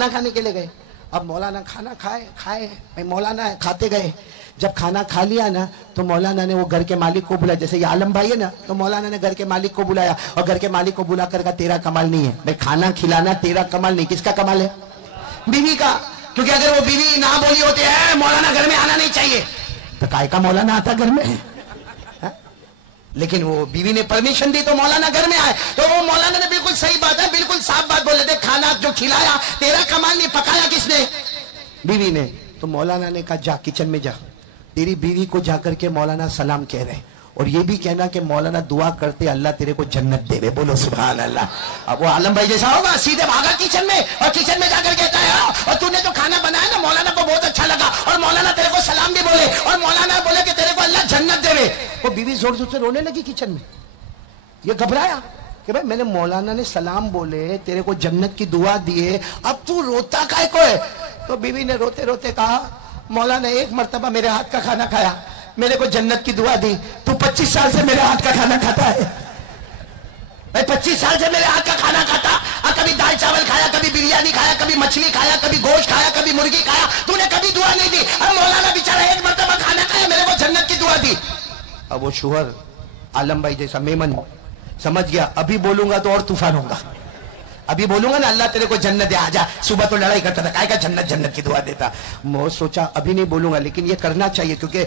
खाना खाने के लिए गए। अब मौलाना खाना खाए मौलाना खाते गए। जब खाना खा लिया ना तो मौलाना ने वो घर के मालिक को बुलाया, जैसे ये आलम भाई है ना, तो मौलाना ने घर के मालिक को बुलाया और घर के मालिक को बुला कर कहा तेरा कमाल नहीं है भाई, खाना खिलाना तेरा कमाल नहीं, किसका कमाल है? बीवी का। क्योंकि अगर वो बीवी ना बोली होती है मौलाना घर में आना नहीं चाहिए, तो काय का मौलाना आता घर में? लेकिन वो बीवी ने परमिशन दी तो मौलाना घर में आए। तो वो मौलाना ने बिल्कुल सही बात है, बिल्कुल साफ बात बोले थे, खाना जो खिलाया तेरा कमाल नहीं, पकाया किसने? बीवी ने। तो मौलाना ने कहा जा किचन में जा, तेरी बीवी को जाकर के मौलाना सलाम कह रहे और ये भी कहना कि मौलाना दुआ करते अल्लाह तेरे को जन्नत देवे। बोलो सुभान अल्लाह। अब वो आलम भाई जैसा होगा, सीधे भागा किचन में और किचन में जाकर कहता है और तूने जो खाना बनाया ना मौलाना को बहुत अच्छा लगा और मौलाना तेरे को सलाम भी बोले और मौलाना बोले कि तेरे को अल्लाह जन्नत देवे। वो बीवी जोर जोर से रोने लगी किचन में। ये घबराया कि भाई मैंने मौलाना ने सलाम बोले, तेरे को जन्नत की दुआ दिए, अब तू रोता काहे को है? तो बीवी ने रोते रोते कहा मौलाना एक मर्तबा मेरे हाथ का खाना खाया, मेरे को जन्नत की दुआ दी, तू 25 साल से मेरे हाथ का खाना खाता है भाई, 25 साल से मेरे हाथ का खाना खाता और कभी दाल चावल खाया, कभी बिरयानी खाया, कभी मछली खाया, कभी गोश्त खाया, कभी मुर्गी खाया, तूने कभी दुआ नहीं दी। अब मौलाना बेचारा एक मर्तबा खाना खाया, मेरे को जन्नत की दुआ दी। अब वो शोहर आलम भाई जैसा मेमन समझ गया, अभी बोलूंगा तो और तूफान होगा, अभी बोलूंगा ना अल्लाह तेरे को जन्नत दे, आजा। सुबह तो लड़ाई करता था, काय का जन्नत जन्नत की दुआ देता। मैं सोचा अभी नहीं बोलूंगा, लेकिन ये करना चाहिए क्योंकि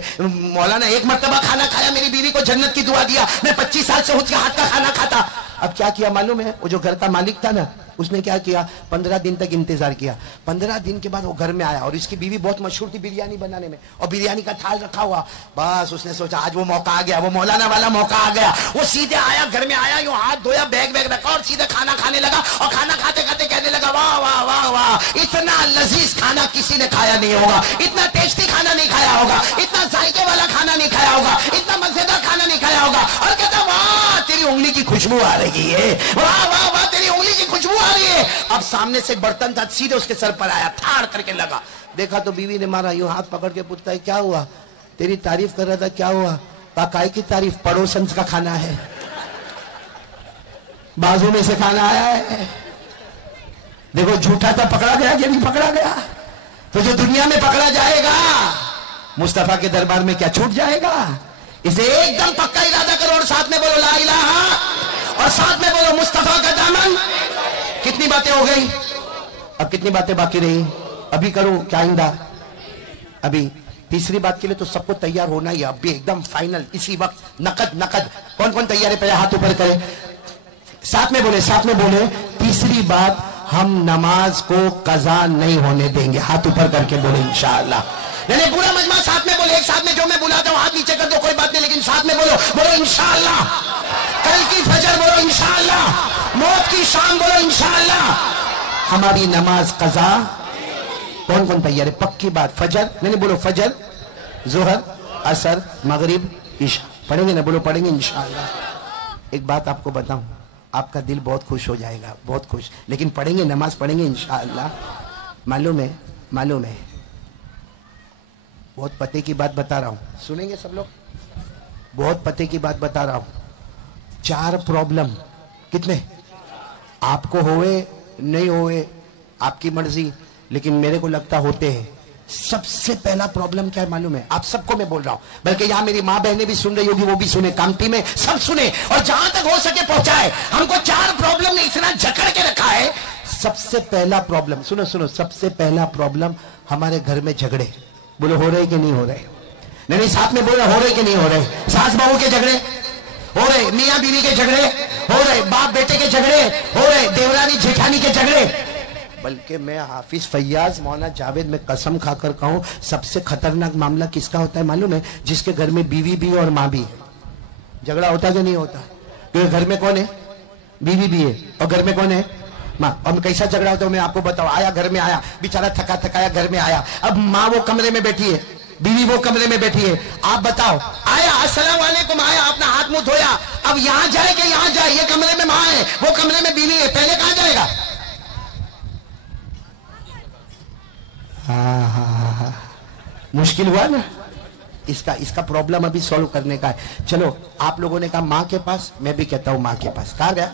मौलाना एक मर्तबा खाना खाया, मेरी बीवी को जन्नत की दुआ दिया, मैं 25 साल से उसके हाथ का खाना खाता। अब क्या किया मालूम है? वो जो घर का मालिक था ना, उसने क्या किया, 15 दिन तक इंतजार किया। 15 दिन के बाद वो घर में आया और इसकी बीवी बहुत मशहूर थी बिरयानी बनाने में और बिरयानी का थाल रखा हुआ। बस उसने सोचा आज वो मौका आ गया, वो मौलाना वाला मौका आ गया। वो सीधे आया, घर में आया, यूं हाथ धोया, बैग रखा और सीधे खाना खाने लगा और खाना खाते खाते कहने लगा वाह वाह वाह वाह, इतना लजीज खाना किसी ने खाया नहीं होगा, इतना टेस्टी खाना नहीं खाया होगा, इतना जायके वाला खाना नहीं खाया होगा, इतना मजेदार खाना नहीं खाया होगा। और कहता वाह तेरी उंगली की खुशबू आ रही है, वाह वाह वाह तेरी उंगली की खुशबू आ रही है। अब सामने से बर्तन था, सीधे उसके सर पर आया, ठाड़ करके लगा। देखा तो बीवी ने मारा, यूं हाथ पकड़ के पूछता है क्या हुआ? तेरी तारीफ कर रहा था, क्या हुआ? काय की तारीफ? पड़ोसन का खाना है, बाजू में से खाना आया है। देखो झूठा था, पकड़ा गया कि नहीं पकड़ा गया? तो जो दुनिया में पकड़ा जाएगा मुस्तफा के दरबार में क्या छूट जाएगा? इसे एकदम पक्का इरादा करो और साथ में बोलो ला इलाहा और साथ में बोलो मुस्तफा का दामन। कितनी बातें हो गई, अब कितनी बातें बाकी रही? अभी करो क्या आइंदा? अभी तीसरी बात के लिए तो सबको तैयार होना ही है, अभी एकदम फाइनल, इसी वक्त नकद नकद। कौन कौन तैयार है? पहले हाथ ऊपर करे, साथ में बोले, साथ में बोले। तीसरी बात, हम नमाज को कज़ा नहीं होने देंगे। हाथ ऊपर करके बोले इंशाअल्लाह। यानी पूरा मजमा साथ में बोले, एक साथ में। जो मैं बुलाता हूं हाथ नीचे कर दो, कोई बात नहीं, लेकिन साथ में बोलो, बोलो इंशाअल्लाह। कल की फजर बोलो इंशाअल्लाह, मौत की शाम बोलो इंशाअल्लाह। हमारी नमाज कज़ा। कौन कौन तैयार है? पक्की बात। फजर नहीं बोलो, फजर, जोहर, असर, मगरिब, ईशा पढ़ेंगे ना? बोलो पढ़ेंगे इंशाअल्लाह। एक बात आपको बताऊं, आपका दिल बहुत खुश हो जाएगा, बहुत खुश, लेकिन पढ़ेंगे, नमाज पढ़ेंगे इंशाअल्लाह। मालूम है, मालूम है, बहुत पते की बात बता रहा हूं, सुनेंगे सब लोग? बहुत पते की बात बता रहा हूं। 4 प्रॉब्लम, कितने? आपको होए नहीं होए आपकी मर्जी, लेकिन मेरे को लगता होते हैं। सबसे पहला प्रॉब्लम क्या है मालूम है? आप सबको मैं बोल रहा हूं, बल्कि यहां मेरी माँ बहनें भी सुन रही होगी, वो भी सुने, कामटी में सब सुने और जहां तक हो सके पहुंचाए। हमको 4 प्रॉब्लम ने इतना जकड़ के रखा है। सबसे पहला प्रॉब्लम, सुनो सुनो, सबसे पहला प्रॉब्लम, हमारे घर में झगड़े। बोलो हो रहे कि नहीं हो रहे? नहीं, साथ में बोलो, हो रहे कि नहीं हो रहे? सास बहू के झगड़े हो रहे, मियां बीवी के झगड़े हो रहे, बाप बेटे के झगड़े हो रहे, देवरानी जेठानी के झगड़े। बल्कि मैं हाफिज फैयाज मौलाना जावेद में कसम खाकर कहूं, सबसे खतरनाक मामला किसका होता है मालूम है? जिसके घर में बीवी भी है और माँ भी है। झगड़ा होता कि नहीं होता? क्योंकि घर में कौन है? बीवी भी है और घर में कौन है? माँ। अब कैसा झगड़ा होता है मैं आपको बताऊं। आया, घर में आया, बेचारा थका थकाया घर में आया। अब माँ वो कमरे में बैठी है, बीवी वो कमरे में बैठी है। आप बताओ, आया अस्सलाम वालेकुम, आया, अपना हाथ मुंह धोया, अब यहां जाए कि यहां जाए? ये कमरे में माँ है, वो कमरे में बीवी है, पहले कहां जाएगा? हाँ, मुश्किल हुआ ना? इसका प्रॉब्लम अभी सॉल्व करने का है। चलो, आप लोगों ने कहा माँ के पास, मैं भी कहता हूं माँ के पास। कहा गया?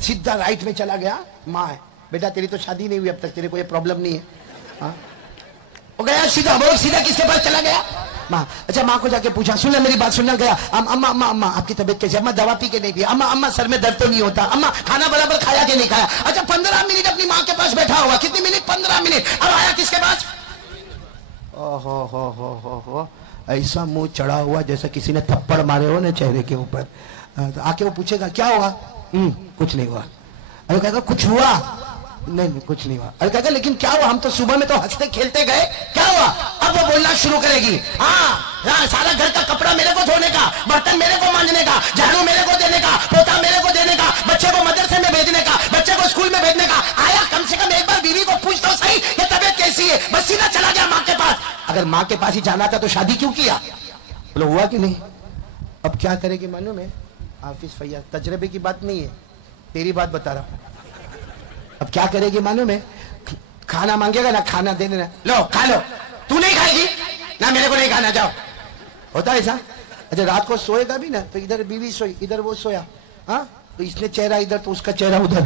सीधा राइट में चला गया, माँ है। बेटा तेरी तो शादी नहीं हुई अब तक, तेरे को ये प्रॉब्लम नहीं है। हाँ वो गया सीधा, वो सीधा किसके पास चला गया? माँ। अच्छा माँ को जाके पूछा, सुन मेरी बात सुनना, गया अम्मा अम्मा अम्मा आपकी तबीयत कैसी? अम्मा दवा पी के नहीं पी। अम्मा अम्मा सर में दर्द तो नहीं होता? अम्मा खाना बराबर खाया कि नहीं खाया? अच्छा 15 मिनट अपनी माँ के पास बैठा हुआ, कितनी मिनट? 15 मिनट। अब आया किसके पास? ओहो हो, ऐसा मुंह चढ़ा हुआ जैसे किसी ने थप्पड़ मारे हो ना चेहरे के ऊपर। तो आके वो पूछेगा क्या हुआ? कुछ नहीं हुआ। अरे कहेगा कुछ हुआ? नहीं कुछ नहीं हुआ। अरे कहेगा लेकिन क्या हुआ? हम तो सुबह में तो हंसते खेलते गए, क्या हुआ? अब वो बोलना शुरू करेगी, हाँ सारा घर का कपड़ा मेरे को धोने का, बर्तन मेरे को मांजने का, झाड़ू मेरे को देने का, पोता मेरे को देने का, बच्चे को मदरसे में भेजने का, बच्चे को स्कूल में भेजने का। आया कम से कम एक बार बीवी को पूछ तो सही ये तबीयत कैसी है? बस सीधा चला गया माँ के पास। अगर माँ के पास ही जाना था तो शादी क्यों किया? बोलो हुआ कि नहीं? अब क्या करेगी मालूम है हाफिज फैयाज, तजर्बे की बात नहीं है, तेरी बात बता रहा हूं। अब क्या करेगी मालूम है? खाना मांगेगा ना, खाना दे देना, लो खा लो। तू नहीं खाएगी ना, मेरे को नहीं खाना, जाओ। होता है ऐसा? अच्छा रात को सोएगा भी ना तो इधर बीवी सोई, इधर वो सोया, हाँ तो इसने चेहरा इधर तो उसका चेहरा उधर,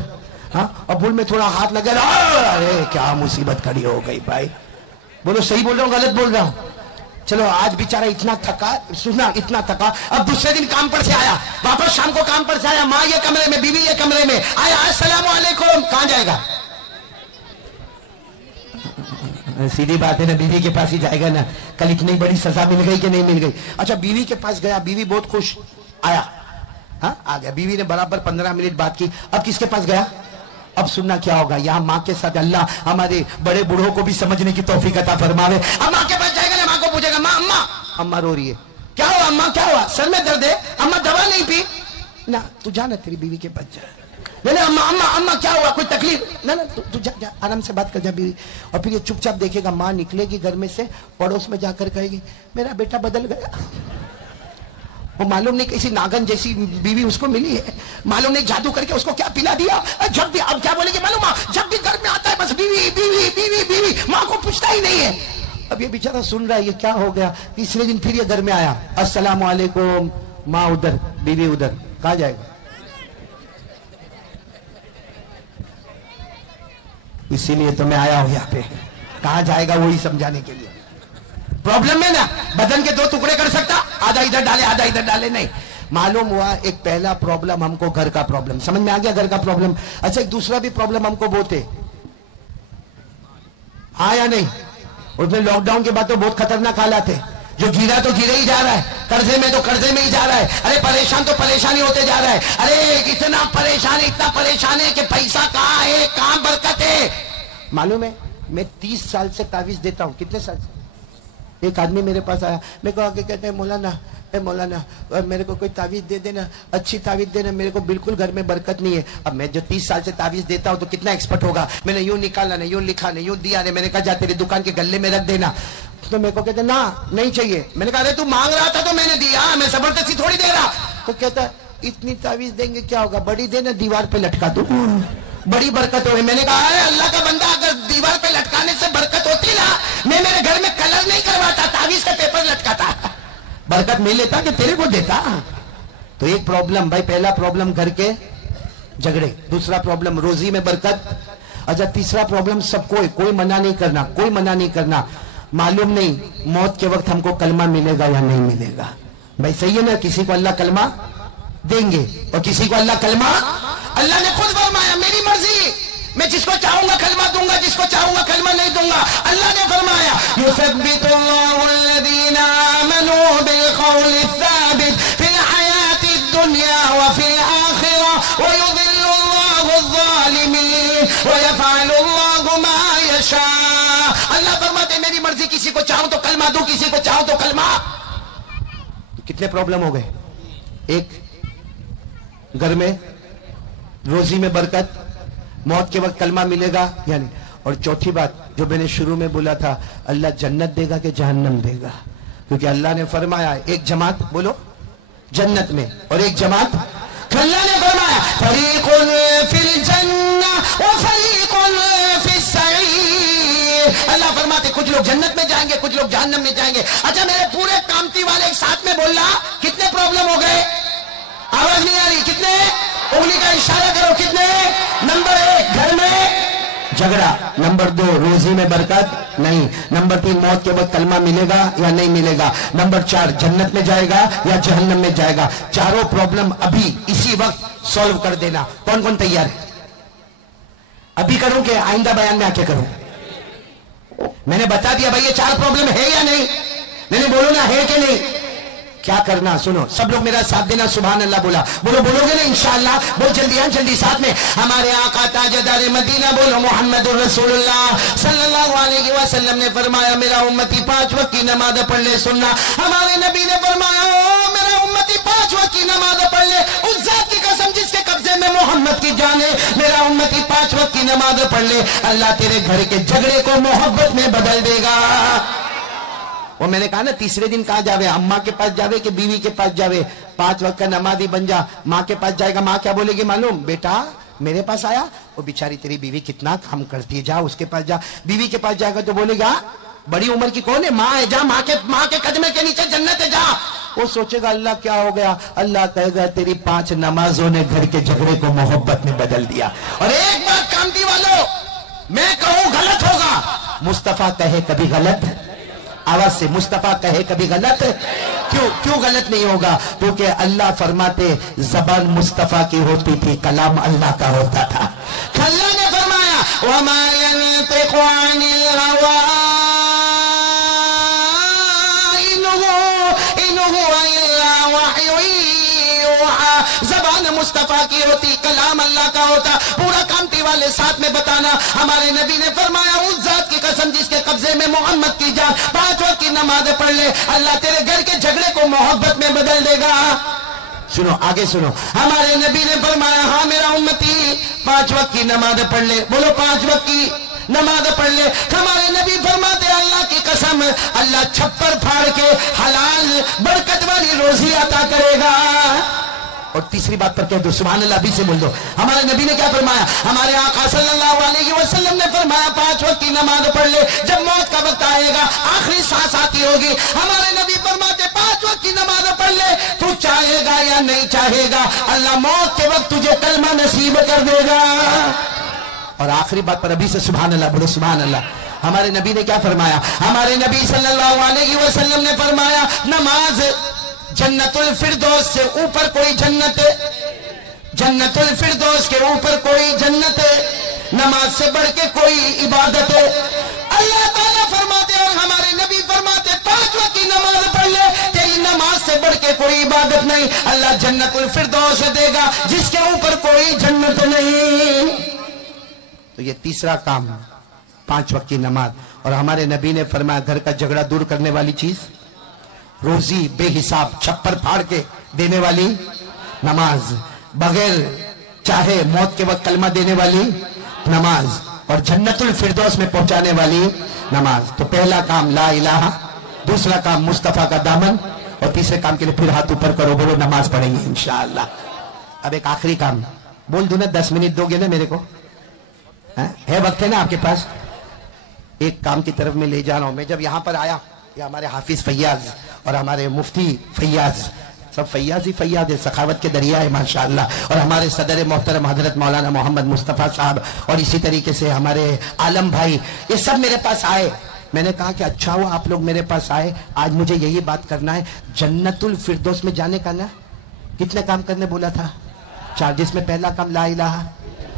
हाँ और भूल में थोड़ा हाथ लगा, अरे क्या मुसीबत खड़ी हो गई भाई। बोलो सही बोल रहा हूँ गलत बोल रहा हूँ? चलो आज बेचारा इतना थका, सुना इतना थका, अब दूसरे दिन काम पर से आया, वापस शाम को काम पर से आया, माँ ये कमरे में, बीवी ये कमरे में, आया अस्सलाम वालेकुम, कहां जाएगा? सीधी बात है ना, बीवी के पास ही जाएगा ना। कल इतनी बड़ी सजा मिल गई कि नहीं मिल गई? अच्छा बीवी के पास गया, बीवी बहुत खुश, आया, हाँ आ गया, बीवी ने बराबर 15 मिनट बात की। अब किसके पास गया? अब सुनना क्या होगा, यहाँ माँ के साथ अल्लाह हमारे बड़े बूढ़ों को भी समझने की तौफीक अता फरमावे। अब माँ के पास जाएगा ना, माँ को पूछेगा, माँ अम्मा, अम्मा रो रही है, क्या हुआ अम्मा, क्या हुआ? सर में दर्द है, अम्मा दवा नहीं पी ना, तू जा ना तेरी बीवी के पास जा। नहीं अम्मा अम्मा अम्मा क्या हुआ, कोई तकलीफ? ना ना तू जा आराम से बात कर जा बीवी। और फिर ये चुपचाप देखेगा, माँ निकलेगी घर में से, पड़ोस में जाकर कहेगी मेरा बेटा बदल गया। वो मालूम नहीं कैसी नागन जैसी बीवी उसको मिली है, मालूम नहीं जादू करके उसको क्या पिला दिया। जब भी अब क्या बोलेगी मालूम, जब भी घर में आता है बस बीवी बीवी बीवी बीवी, माँ को पूछता ही नहीं है। अब ये बेचारा सुन रहा है ये क्या हो गया। तीसरे दिन फिर ये घर में आया, अस्सलाम वालेकुम, माँ उधर बीवी उधर, कहा जाएगा? इसीलिए तो मैं आया हूं यहाँ पे, कहा जाएगा वही समझाने के लिए। प्रॉब्लम है ना, बदन के 2 टुकड़े कर सकता, आधा इधर डाले आधा इधर डाले, नहीं। मालूम हुआ एक पहला प्रॉब्लम हमको घर का प्रॉब्लम समझ में आ गया, घर का प्रॉब्लम। अच्छा एक दूसरा भी प्रॉब्लम हमको बहुत है, हाँ या नहीं? उसमें लॉकडाउन के बाद तो बहुत खतरनाक हालात है, जो गिरा तो गिरे ही जा रहा है, कर्जे में तो कर्जे में ही जा रहा है, अरे परेशान तो परेशानी होते जा रहा है, अरे इतना परेशान है कि पैसा कहाँ है, कहाँ बरकत है। मालूम है मैं 30 साल से तावीज देता हूँ। कितने साल से? एक आदमी मेरे पास आया, मेरे को आके कहते हैं मौलाना मेरे को कोई तावीज दे देना, अच्छी तावीज देना, मेरे को बिल्कुल घर में बरकत नहीं है। अब मैं जो 30 साल से तावीज देता हूँ तो कितना एक्सपर्ट होगा, मैंने यूं निकाला नहीं, यूं लिखा नहीं, यूं दिया नहीं, मैंने कहा जा तेरी दुकान के गले में रख देना। तो मेरे को कहते ना नहीं चाहिए, मैंने कहा अरे तू मांग रहा था तो मैंने दिया, मैं जबरदस्ती थोड़ी दे रहा। तो कहता इतनी तावीज देंगे क्या होगा, बड़ी देना, दीवार पे लटका दो, बड़ी बरकत होगी। मैंने कहा अरे अल्लाह का बंदा, अगर दीवार पे लटकाने से बरकत होती ना, मैं मेरे घर में कलर नहीं करवाता, तावीज का पेपर लटकाता, बरकत नहीं लेता कि तेरे को देता। तो एक प्रॉब्लम भाई, पहला प्रॉब्लम घर के झगड़े, दूसरा प्रॉब्लम रोजी में बरकत। अच्छा तीसरा प्रॉब्लम सबको, कोई मना नहीं करना, कोई मना नहीं करना, मालूम नहीं मौत के वक्त हमको कलमा मिलेगा या नहीं मिलेगा। भाई सही है ना, किसी को अल्लाह कलमा देंगे और किसी को अल्लाह कलमा, अल्लाह ने खुद फरमाया मेरी मर्जी, मैं जिसको चाहूंगा कलमा दूंगा, जिसको चाहूंगा कलमा नहीं दूंगा। अल्लाह ने फरमाया युसब्बितुल्लाहुल्लज़ीना आमनू बिलक़ौलि साबित फिल हयातिद दुनिया व फिल आखिरह व युज़िल्लुल्लाहुज़्ज़ालिमीन व यफ़अलुल्लाहु मा यशा। अल्लाह फरमाते मेरी मर्जी, किसी को चाहूं तो कलमा दूं, किसी को चाहूं तो कलमा। कितने प्रॉब्लम हो गए, एक घर में रोजी में बरकत, मौत के वक्त कलमा मिलेगा यानी। और चौथी बात जो मैंने शुरू में बोला था, अल्लाह जन्नत देगा कि जहन्नम देगा, क्योंकि अल्लाह ने फरमाया एक जमात बोलो जन्नत में और एक जमात, अल्लाह ने फरमाया फरीकुन फिल जन्नह व फरीकुन फिस सईर। अल्लाह फरमाते कुछ लोग जन्नत में जाएंगे, कुछ लोग जहन्नम में जाएंगे। अच्छा मेरे पूरे कामती वाले एक साथ में बोलना, कितने प्रॉब्लम हो गए? आवाज नहीं आ रही, कितने? उंगली का इशारा करो, कितने? नंबर 1 घर में झगड़ा। नंबर 2 रोजी में बरकत नहीं। नंबर 3 मौत के वक्त कलमा मिलेगा या नहीं मिलेगा। नंबर 4 जन्नत में जाएगा या जहन्नम में जाएगा। चारों प्रॉब्लम अभी इसी वक्त सॉल्व कर देना। कौन कौन तैयार है? अभी करूं कि आइंदा बयान में आके करूं? मैंने बता दिया भाई ये 4 प्रॉब्लम है या नहीं। मैंने बोलो ना है कि नहीं। क्या करना सुनो, सब लोग मेरा साथ देना। सुभान अल्लाह बोला, बोलो बोलोगे ना इंशाअल्लाह। बहुत जल्दी जल्दी साथ में हमारे आका ताजदार मदीना बोलो मुहम्मदुर रसूलुल्लाह सल्लल्लाहु अलैहि वसल्लम ने फरमाया मेरा उम्मती 5 वक्त की नमाज पढ़ ले। सुनना, हमारे नबी ने फरमाया मेरा उम्मती 5 वक्त की नमाज पढ़ ले। उस जात की कसम जिसके कब्जे में मोहम्मद की जान है, मेरा उम्मती 5 वक्त की नमाज पढ़ ले, अल्लाह तेरे घर के झगड़े को मोहब्बत में बदल देगा। वो मैंने कहा ना तीसरे दिन कहा जावे, अम्मा के पास जावे कि बीवी के पास जावे। 5 वक्त का नमाजी बन जा। माँ के पास जाएगा, माँ क्या बोलेगी मालूम? बेटा मेरे पास आया, वो बेचारी तेरी बीवी कितना काम करती है, जा उसके पास जा। बीवी के पास जाएगा तो बोलेगा बड़ी उम्र की कौन है? माँ है, जा माँ के कदमे के नीचे जन्नत है, जा। वो सोचेगा अल्लाह क्या हो गया? अल्लाह कहेगा तेरी 5 नमाजों ने घर के झगड़े को मोहब्बत में बदल दिया। और एक बात कामती वालों, मैं कहूं गलत होगा, मुस्तफा कहे कभी गलत, आवाज से मुस्तफा कहे कभी गलत। क्यों गलत नहीं होगा? क्योंकि अल्लाह फरमाते जबान मुस्तफा की होती थी, कलाम अल्लाह का होता था। अल्लाह ने फरमाया वमा यंतिकु अनिल हवा इन हुवा इल्ला वह्युन यूहा। जबान मुस्तफा की होती, कलाम अल्लाह का होता। पूरा कामती वाले साथ में बताना, हमारे नबी ने फरमाया उस जात की कसम जिसके कब्जे में मोहम्मद की जान, 5 वक्त की नमाज पढ़ ले, अल्लाह तेरे घर के झगड़े को मोहब्बत में बदल देगा। सुनो आगे सुनो, हमारे नबी ने फरमाया हाँ मेरा उम्मती 5 वक्त की नमाज पढ़ ले। बोलो 5 वक्त की नमाज पढ़ ले। हमारे नबी फरमाते अल्लाह की कसम अल्लाह छप्पर फाड़ के हलाल बरकत वाली रोजी अता करेगा। और तीसरी बात पर कह दो सुभान अल्लाह, अभी से बोल दो। हमारे नबी ने क्या फरमाया? हमारे आका सल्लल्लाहु अलैहि वसल्लम ने फरमाया 5 वक्त की नमाज पढ़ ले। जब मौत का वक्त आएगा, आखिरी सांस आती होगी, हमारे नबी फरमाते 5 वक्त की नमाज पढ़ ले। तू चाहेगा या नहीं चाहेगा, अल्लाह मौत के वक्त तुझे कलमा नसीब कर देगा। और आखिरी बात पर अभी से सुभान अल्लाह बोलो सुभान अल्लाह। हमारे नबी ने क्या फरमाया? हमारे नबी सल्लल्लाहु अलैहि वसल्लम ने फरमाया नमाज जन्नतुल फिरदौस से ऊपर कोई जन्नत है, जन्नतुल फिरदौस के ऊपर कोई जन्नत है, नमाज से बढ़ के कोई इबादत है। अल्लाह ताला फरमाते और हमारे नबी फरमाते 5 वक्त की नमाज पढ़ ले, तेरी नमाज से बढ़ के कोई इबादत नहीं, अल्लाह जन्नतुल फिरदौस देगा जिसके ऊपर कोई जन्नत नहीं। तो ये तीसरा काम 5 वक्त की नमाज। और हमारे नबी ने फरमाया घर का झगड़ा दूर करने वाली चीज रोजी बेहिसाब छप्पर फाड़ के देने वाली नमाज, बगैर चाहे मौत के वक्त कलमा देने वाली नमाज, और जन्नतुल फिरदौस में पहुंचाने वाली नमाज। तो पहला काम ला इलाहा, दूसरा काम मुस्तफा का दामन, और तीसरे काम के लिए फिर हाथ ऊपर करो बोलो नमाज पढ़ेंगे इंशाअल्लाह। अब एक आखिरी काम बोल दूं ना, 10 मिनट दोगे ना मेरे को? है वक्त है ना आपके पास? एक काम की तरफ में ले जा रहा हूं। मैं जब यहां पर आया, ये हमारे हाफिज फैयाज और हमारे मुफ्ती फैयाज, सब फैयाज ही फैयाज है, सखावत के दरिया है माशाअल्लाह। और हमारे सदर मोहतरम हजरत मौलाना मोहम्मद मुस्तफ़ा साहब, और इसी तरीके से हमारे आलम भाई, ये सब मेरे पास आए। मैंने कहा कि अच्छा हुआ आप लोग मेरे पास आए, आज मुझे यही बात करना है। जन्नतुल फिरदौस में जाने का ना कितने काम करने बोला था? 4, जिसमें पहला काम ला इलाहा,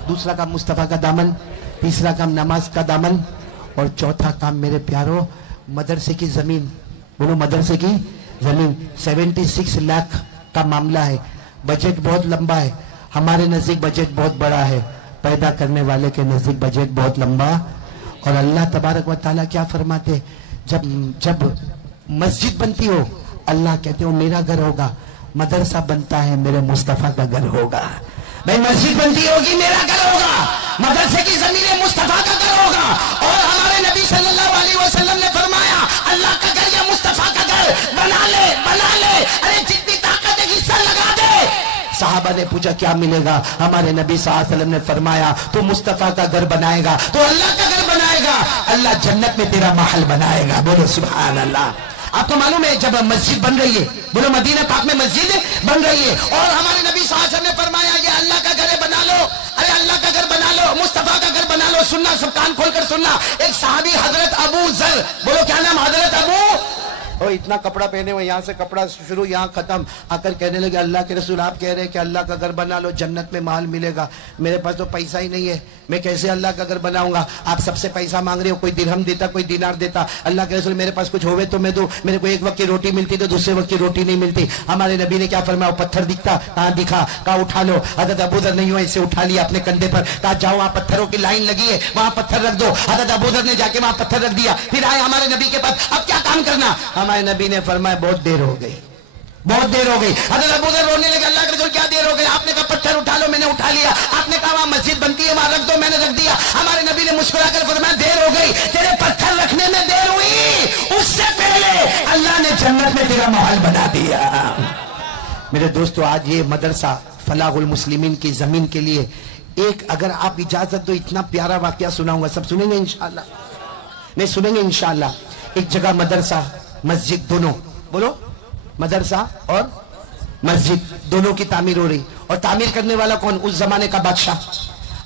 दूसरा काम मुस्तफ़ा का दामन, तीसरा काम नमाज का दामन, और चौथा काम मेरे प्यारों मदरसे की जमीन। बोलो मदरसे की जमीन। 76 लाख का मामला है, बजट बहुत लंबा है, हमारे नजदीक बजट बहुत बड़ा है, पैदा करने वाले के नजदीक बजट बहुत लंबा। और अल्लाह तबारक व तआला क्या फरमाते, जब मस्जिद बनती हो अल्लाह कहते हो मेरा घर होगा, मदरसा बनता है मेरे मुस्तफा का घर होगा। भाई मस्जिद बनती होगी मेरा घर होगा, मदरसे की जमीन मुस्तफा का घर होगा। और हमारे नबी सल्लल्लाहु अलैहि वसल्लम ने फरमाया अल्लाह का घर या मुस्तफा का घर बना ले, बना ले, अरे जितनी ताकत है हिस्सा लगा दे। साहबा ने पूछा क्या मिलेगा? हमारे नबी सल्लल्लाहु अलैहि वसल्लम ने फरमाया तो मुस्तफा का घर बनाएगा तो अल्लाह का घर बनाएगा, अल्लाह जन्नत में तेरा महल बनाएगा। बोलो सुभान अल्लाह। आपको मालूम है जब मस्जिद बन रही है, बोलो मदीना पाक में मस्जिद बन रही है, और हमारे नबी सल्लल्लाहु अलैहि वसल्लम ने फरमाया ये अल्लाह का घर बना लो, ارے اللہ کا گھر بنا لو، مصطفیٰ کا گھر بنا لو. سننا سب کان کھول کر سننا. ایک صحابی حضرت ابو ذر، بولو کیا نام؟ حضرت ابو. اور اتنا کپڑا پہنے ہوئے، یہاں سے کپڑا شروع یہاں ختم. آ کر کہنے لگے اللہ کے رسول آپ کہہ رہے ہیں کہ اللہ کا گھر بنا لو جنت میں محل ملے گا. میرے پاس تو پیسہ ہی نہیں ہے، میں کیسے اللہ کا گھر بناؤں گا؟ آپ سب سے پیسہ مانگ رہے ہو، کوئی درہم دیتا کوئی دینار دیتا. اللہ کے رسول میرے پاس کچھ ہوئے تو میں دوں. میرے کو ایک وقت کی روٹی ملتی تو دوسرے وقت کی روٹی نہیں ملتی. ہمارے نبی نے کیا فرمایا؟ پتھر دکھتا، کہاں دکھا؟ کہا اٹھا لو. حضرت ابو ذر نہیں ہوا، اسے اٹھا لیا اپنے کندھے پر. کہا جاؤ وہاں پتھروں کی لائن لگی ہے، وہاں پتھر رکھ دو. حضرت ابو ذر نے جا کے وہاں پتھر رکھ دیا. پھر آئے ہمارے نبی کے پاس، اب کیا کام کرنا؟ ہمارے نبی نے فرمایا بہت دیر ہو گئی، بہت دیر ہو گئی. حضرت ابو ذر رونے لگے، اللہ کے رسول کیا دیر ہو گئی؟ آپ نے کہا پتھر اٹھا لو، میں نے اٹھا لیا. آپ نے کہا وہاں مسجد بنتی ہے وہاں رکھ دو، میں نے رکھ دیا. ہمارے نبی نے مسکرا کر فرمایا دیر ہو گئی، تیرے پتھر رکھنے میں دیر ہوئی، اس سے پہلے اللہ نے جنت میں تیرا محل بنا دیا. میرے دوستو آج یہ مدرسہ فلاح المسلمین کی زمین کے لیے ایک، اگر آپ اجازت دو اتنا پیارا واقعہ سناؤں گا. سب سنیں گے انشاءاللہ؟ نہیں سنیں گے انشاءاللہ. ایک جگہ مدرسہ مسجد دونوں، بولو مدرسہ اور مسجد دونوں کی تعمیر ہو رہی. اور تعمیر کرنے والا کون؟ اس زمانے کا بادشاہ.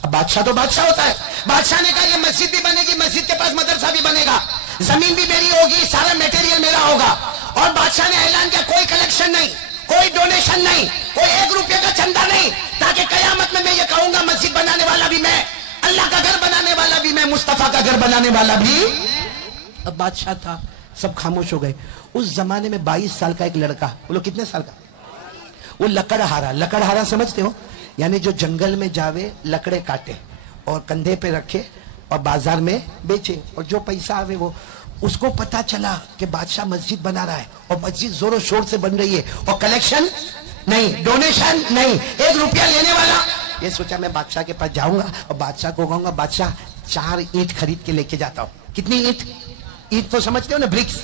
اب بادشاہ تو بادشاہ ہوتا ہے. بادشاہ نے کہا یہ مسجد بھی بنے گی، مسجد کے پاس مدرسہ بھی بنے گا، زمین بھی میری ہوگی، سارا میٹیریل میرا ہوگا. اور بادشاہ نے اعلان کیا کوئی کلیکشن نہیں، کوئی ڈونیشن نہیں، کوئی 1 روپے کا چندہ نہیں، تاکہ قیامت میں یہ کہوں گا مسجد بنانے والا بھی میں، اللہ کا گھر بنانے والا بھی میں، مصطفیٰ کا گھر بنانے والا بھی. اب بادشاہ تھا، سب خاموش ہو گئے. اس زمانے میں 22 سال کا ایک لڑکا، بولو کتنے سال کا؟ وہ لکڑہارا سمجھتے ہو؟ یعنی جو جنگل میں جاوے لکڑے کاٹے اور کندھے پہ رکھے اور بازار میں بیچے اور جو پیسہ آوے وہ. اس کو پتا چلا کہ بادشاہ مسجد بنا رہا ہے اور مسجد زور و شور سے بن رہی ہے اور کلیکشن نہیں، ڈونیشن نہیں، 1 روپیہ لینے والا. یہ سوچا میں بادشاہ کے پاس جاؤں گا اور بادشاہ کو کہوں گا بادشاہ 4 اینٹ خرید کے لے کے جاتا ہوں. کتنی اینٹ؟ اینٹ تو سمجھتے ہو نا، برکس.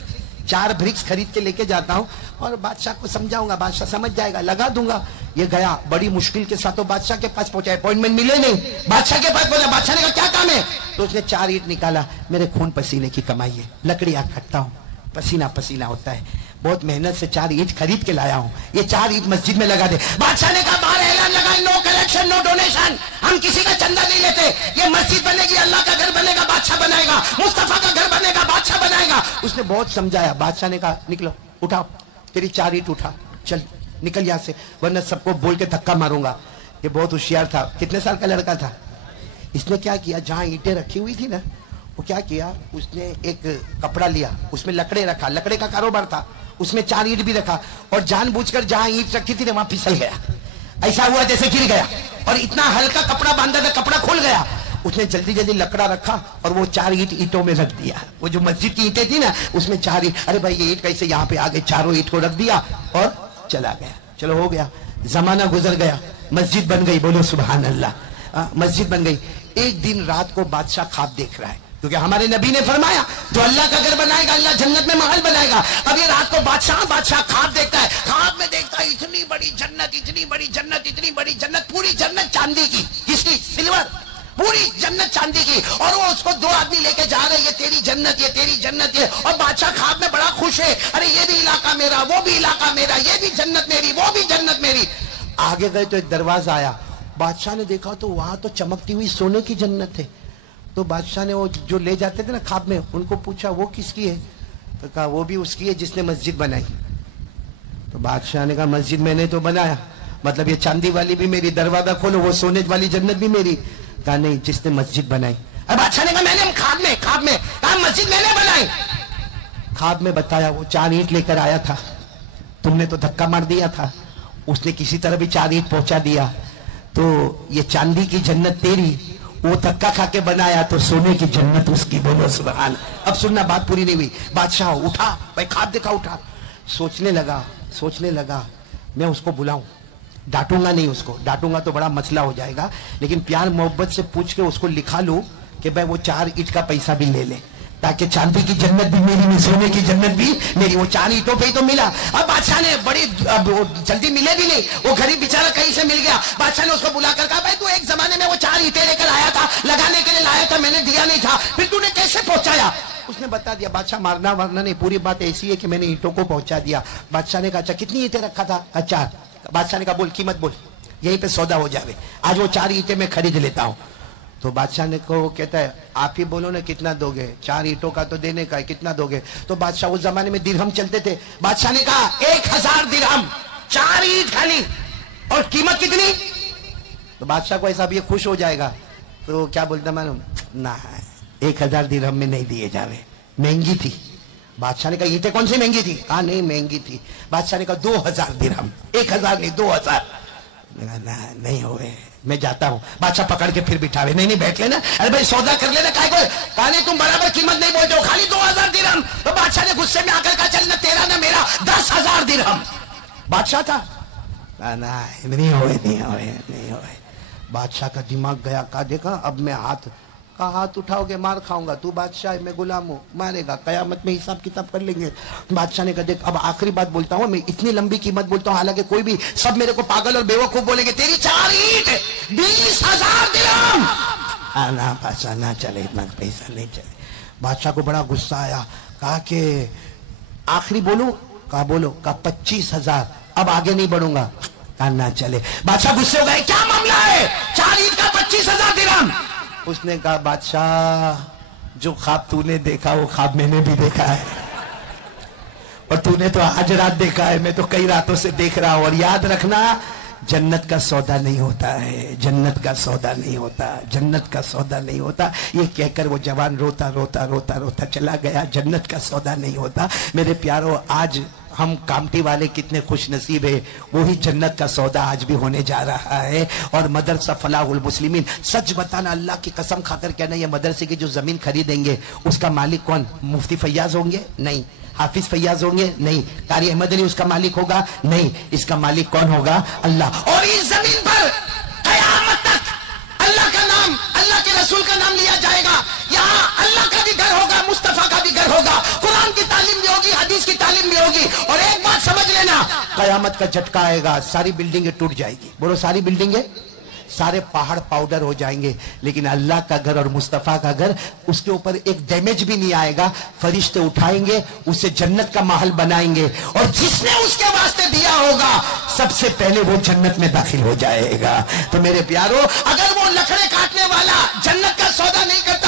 4 برکس خرید کے لے کے جاتا ہوں اور بادشاہ کو سمجھاؤں گا، بادشاہ سمجھ جائے گا، لگا دوں گا. یہ گیا بڑی مشکل کے ساتھ بادشاہ کے پاس پہنچا، اپوائنٹمنٹ ملے نہیں، بادشاہ کے پاس پہنچا. بادشاہ نے کہا کیا کام ہے؟ تو اس نے 4 اینٹ نکالا. میرے خون پسینے کی کمائی ہے، لکڑیاں کٹتا ہوں، پسینہ پسینہ ہوتا ہے، بہت محنت سے 4 اینٹ خرید کے لایا ہوں، یہ 4 اینٹ مسجد میں لگا دے. بادشاہ نے کہا باہر اعلان لگا نو کلیکشن نو ڈونیشن، ہم کسی کا چندہ نہیں لیتے، یہ مسجد بنے گی، اللہ کا گھر بنے گا، بادشاہ بنائے گا، مصطفیٰ کا گھر بنے گا، بادشاہ بنائے گا. اس نے بہت سمجھایا. بادشاہ نے کہا نکلو، اٹھاؤ تیری 4 اینٹ اٹھا، چل نکل یہاں سے ورنہ سب کو بول کے دھکا ماروں گا. یہ بہت ہوشیار تھا. کتنے سال کا لڑکا تھا؟ اس نے کیا کیا، جہاں اینٹیں رکھی ہوئی تھی نا وہ کیا کیا، اس نے ایک کپڑا لیا، اس میں لکڑے رکھا، لکڑے کا کاروبار تھا، اس میں 4 اینٹ بھی رکھا اور جان بوجھ کر جہاں اینٹ رکھی تھی نا وہاں پھسل گیا، ایسا ہوا جیسے گر گیا اور اتنا ہلکا کپڑا باندھا تھا کپڑا کھل گیا. اس نے جلدی جلدی لکڑا رکھا اور وہ 4 اینٹ اینٹوں میں رکھ دیا. وہ جو مسجد کی اینٹیں تھی نا اس میں 4 اینٹ، ارے بھائی یہ اینٹ کیسے یہاں پہ آ گئے، 4 اینٹ کو رکھ دیا اور چلا گیا. چلو ہو گیا، زمانہ گزر گیا، مسجد بن گئی، بولو سبحان اللہ. مسجد بن گئی. ایک دن رات کو بادشاہ خواب دیکھ رہا ہے، کیونکہ ہمارے نبی نے فرمایا جو اللہ کا گھر بنائے گا اللہ جنت میں محل بنائے گا. اب یہ رات کو بادشاہ خواب دیکھتا ہے. خواب میں دیکھتا ہے اتنی بڑی جنت، اتنی بڑی جنت، اتنی بڑی جنت، پوری جنت چاندی کی. کس کی؟ سلور. پوری جنت چاندی کی. اور وہ اس کو 2 آدمی لے کے جا رہے، یہ تیری جنت، یہ تیری جنت. یہ اور بادشاہ خواب میں بڑا خوش ہے، ارے یہ بھی علاقہ میرا، وہ بھی علاقہ میرا، یہ بھی جنت میری، وہ بھی جنت میری. آگے گئے تو ایک دروازہ آیا. بادشاہ نے دیکھا تو وہاں تو چمکتی ہوئی سونے کی جنت ہے. تو بادشاہ نے وہ جو لے جاتے تھے نا خواب میں، ان کو پوچھا وہ کس کی ہے؟ تو کہا وہ بھی اس کی ہے جس نے مسجد بنائی. تو بادشاہ نے کہا مسجد میں نے تو بنایا، مطلب یہ چاندی والی بھی میری، دروازہ کھولو وہ سونے والی جنت بھی میری. کہا نہیں، جس نے مسجد بنائی. اب بادشاہ نے کہا میں نے خواب میں کہا مسجد میں نے بنائی. خواب میں بتایا وہ 4 اینٹ لے کر آیا تھا، تم نے تو دھکا مار دیا تھا، اس نے کسی طرح بھی 4 اینٹ پہنچا دیا، تو یہ چاندی کی جنت تیری، وہ دھکا کھا کے بنایا تو سونے کی جنت اس کی. بولو سبحان. اب سننا بات پوری نہیں ہوئی. بادشاہ اٹھا، بھائی خواب دیکھا، اٹھا، سوچنے لگا میں اس کو بلاؤں، ڈانٹوں گا نہیں، اس کو ڈانٹوں گا تو بڑا مسئلہ ہو جائے گا، لیکن پیار محبت سے پوچھ کے اس کو لکھا لوں کہ بھائی وہ 4 اینٹ کا پیسہ بھی لے لے، تاکہ چاندی کی جنت بھی میری، سونے کی جنت بھی میری. وہ 4 اینٹوں پہ ہی تو ملا. اب بادشاہ نے بڑی جلدی ملے بھی نہیں، وہ غریب بیچارہ کہیں سے مل گیا. بادشاہ نے اس کو بلا کر کہا بھائی تو ایک زمانے میں وہ 4 اینٹیں لے کر آیا تھا، لگانے کے لیے لایا تھا، میں نے دیا نہیں تھا، پھر تو نے کیسے پہنچایا؟ اس نے بتا دیا. بادشاہ مارنا ورنا نہیں، پوری بات ایسی ہے کہ میں نے اینٹوں کو پہنچا دیا. بادشاہ نے کہا اچھا کتنی اینٹیں رکھا تھا؟ 4. بادشاہ نے کہا بول قیمت بول. यहीं पे सौदा हो जावे, आज वो 4 ईंटें मैं खरीद लेता हूं। तो बादशाह ने को कहता है आप ही बोलो ना कितना दोगे, 4 ईंटों का तो देने का है, कितना दोगे? तो बादशाह, उस जमाने में दिरहम चलते थे, बादशाह ने कहा 1000 दिरहम, 4 ईंट खाली, और कीमत कितनी? तो बादशाह को ऐसा भी खुश हो जाएगा, तो क्या बोलता मालूम, ना 1000 दिरहम में नहीं दिए जावे, महंगी थी। बादशाह ने कहा ईंटें कौन सी महंगी थी? कहा नहीं महंगी थी। बादशाह ने कहा 2000 दिरहम, 1000 नहीं 2000। ना नहीं होए, मैं जाता हूं। बादशाह पकड़ के फिर बिठावे, नहीं बैठ लेना, अरे भाई सौदा कर लेना, काय को कहा नहीं तुम बराबर कीमत नहीं बोलते हो, खाली 2000 दिरहम। तो बादशाह ने गुस्से में आकर कहा चल ना तेरा ना मेरा 10,000 दिरहम। बादशाह था नहीं होए। बादशाह का दिमाग गया, कहा देखा अब मैं हाथ उठाओगे मार खाऊंगा, तू बादशाह है मैं गुलाम हूं, मारेगा, कयामत में हिसाब किताब कर लेंगे। बादशाह ने कहा देख अब आखिरी बात बोलता हूं, मैं इतनी लंबी कीमत बोलता हूं, हालांकि कोई भी सब मेरे को पागल और बेवकूफ बोलेंगे, तेरी 4 ईंट 20,000 दिरहम। ना बादशाह ना चले, इतना पैसा नहीं चले। बादशाह को बड़ा गुस्सा आया, कहा कि आखिरी बोलूं? कहा बोलो। कहा 25,000, अब आगे नहीं बढ़ूंगा। कहा ना चले। बादशाह गुस्से हो गए, क्या मामला है? 4 ईंट का 25,000 दिरहम। उसने कहा बादशाह जो ख्वाब तूने देखा वो ख्वाब मैंने भी देखा है, और तूने तो आज रात देखा है, मैं तो कई रातों से देख रहा हूं। और याद रखना जन्नत का सौदा नहीं होता है, जन्नत का सौदा नहीं होता, जन्नत का सौदा नहीं होता। ये कहकर वो जवान रोता रोता रोता रोता चला गया, जन्नत का सौदा नहीं होता। मेरे प्यारो आज हम कामटी वाले कितने खुश नसीब है, वही जन्नत का सौदा आज भी होने जा रहा है। और मदरसा फलाहुल मुस्लिमीन, सच बताना अल्लाह की कसम खाकर कहना, ये मदरसे की जो जमीन खरीदेंगे उसका मालिक कौन? मुफ्ती फैयाज होंगे? नहीं। हाफिज फैयाज होंगे? नहीं। कारी अहमद अली उसका मालिक होगा? नहीं। इसका मालिक कौन होगा? अल्लाह। और इस जमीन पर कयामत तक अल्लाह का नाम, अल्लाह के रसूल का नाम लिया जाएगा। यहाँ अल्लाह का भी घर होगा, मुस्तफा का भी घर होगा, कुरान की तालीम भी होगी, हदीस की तालीम भी होगी। और एक बात समझ लेना, कयामत का झटका आएगा, सारी बिल्डिंगें टूट जाएगी। बोलो सारी बिल्डिंगें, सारे पहाड़ पाउडर हो जाएंगे, लेकिन अल्लाह का घर और मुस्तफा का घर, उसके ऊपर एक डैमेज भी नहीं आएगा। फरिश्ते उठाएंगे, उसे जन्नत का महल बनाएंगे, और जिसने उसके वास्ते दिया होगा सबसे पहले वो जन्नत में दाखिल हो जाएगा। तो मेरे प्यारो, अगर वो लकड़े काटने वाला जन्नत का सौदा नहीं करता